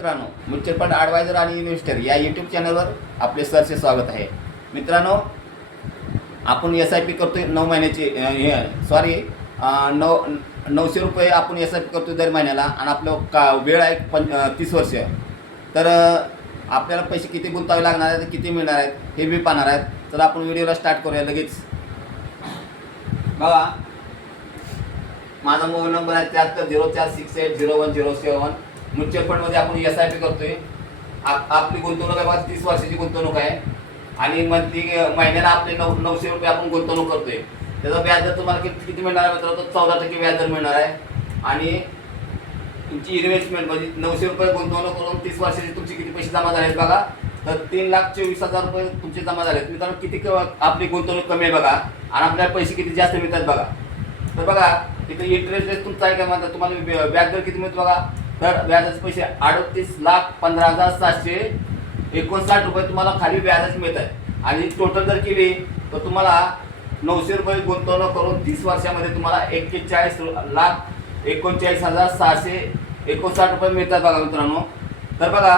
मित्रांनो, mutual fund adviser आणि investor या यूट्यूब चॅनलवर आपले सरचे स्वागत आहे. मित्रांनो, आपण SIP करतोय 9 महिन्याची 900 रुपये आपण SIP करतोय दर महिन्याला आणि आपलं वेळ आहे 30 वर्ष. तर आपल्याला पैसे किती गुंतवावे लागणार आहेत, किती मिळणार आहेत हे मी पाहणार आहेत. तर आपण व्हिडिओला स्टार्ट करूया लगेच. बघा, माझा मोबाईल नंबर आहे 7304680107. म्युच्युअल फंडमध्ये आपण SIP करतोय. आपली गुंतवणूक आहे बघा 30 वर्षाची गुंतवणूक आहे आणि मंथली महिन्याला आपले 900 रुपये आपण गुंतवणूक करतोय. त्याचा व्याजदर तुम्हाला किती मिळणार आहे मित्रांनो? 14% व्याजदर मिळणार आहे. आणि तुमची इन्व्हेस्टमेंट म्हणजे 900 रुपये गुंतवणूक करून 30 वर्षाचे तुमचे किती पैसे जमा झाले आहेत बघा, तर 3,24,000 रुपये तुमचे जमा झाले आहेत. मित्रांनो, किती आपली गुंतवणूक कमी आहे बघा आणि आपल्याला पैसे किती जास्त मिळतात बघा. तर बघा, इथे इंटरेस्ट रेट तुमचा आहे काय म्हणतात, तुम्हाला व्याजदर किती मिळतो बघा. तर व्याजाचे पैसे 38,15,759 रुपये तुम्हाला खाली व्याजाचे मिळत आहे. आणि टोटल जर केली तर तुम्हाला 900 रुपये गुंतवणूक करून 30 वर्षामध्ये तुम्हाला 41,39,659 रुपये मिळतात बघा मित्रांनो. तर बघा,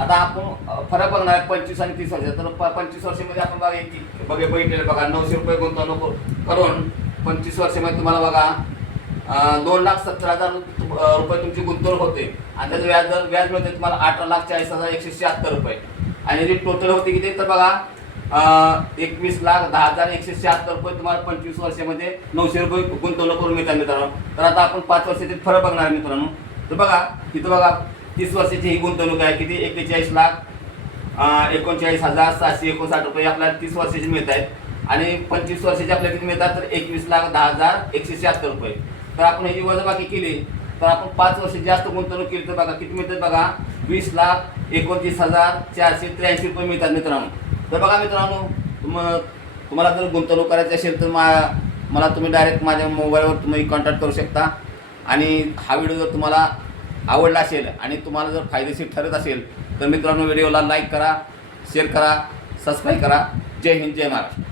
आता आपण फरक बघणार आहे 25 आणि 30 वर्ष. तर 25 वर्षामध्ये आपण बघितलेलं बघा 900 रुपये गुंतवणूक करून 25 वर्षामध्ये तुम्हाला बघा 2,70,000 रुपये तुमची गुंतवणूक होते आणि त्याचं व्याज मिळते तुम्हाला 18,40,176 रुपये. आणि जी टोटल होते किती तर बघा 21,10,176 रुपये तुम्हाला 25 वर्षामध्ये 900 रुपये गुंतवणूक करून मिळतात मित्रांनो. तर आता आपण 5 वर्षाचे फरक बघणार आहे मित्रांनो. तर बघा, तिथं बघा 30 वर्षाची ही गुंतवणूक आहे किती 41,39,759 रुपये आपल्याला 30 वर्षाची मिळत आहेत. आणि 25 वर्षाचे आपल्याला किती मिळतात तर 21,10,176 रुपये. तर आपण ह्याची वजाबाकी केली तर आपण 5 वर्ष जास्त गुंतवणूक केली तर बघा किती मिळतात बघा 20,29,483 रुपये मिळतात मित्रांनो. तर बघा मित्रांनो, तुम्हाला जर गुंतवणूक करायची असेल तर मला तुम्ही डायरेक्ट माझ्या मोबाईलवर तुम्ही कॉन्टॅक्ट करू शकता. आणि हा व्हिडिओ जर तुम्हाला आवडला असेल आणि तुम्हाला जर फायदेशीर ठरत असेल तर मित्रांनो व्हिडिओला लाईक करा, शेअर करा, सबस्क्राईब करा. जय हिंद, जय महाराष्ट्र.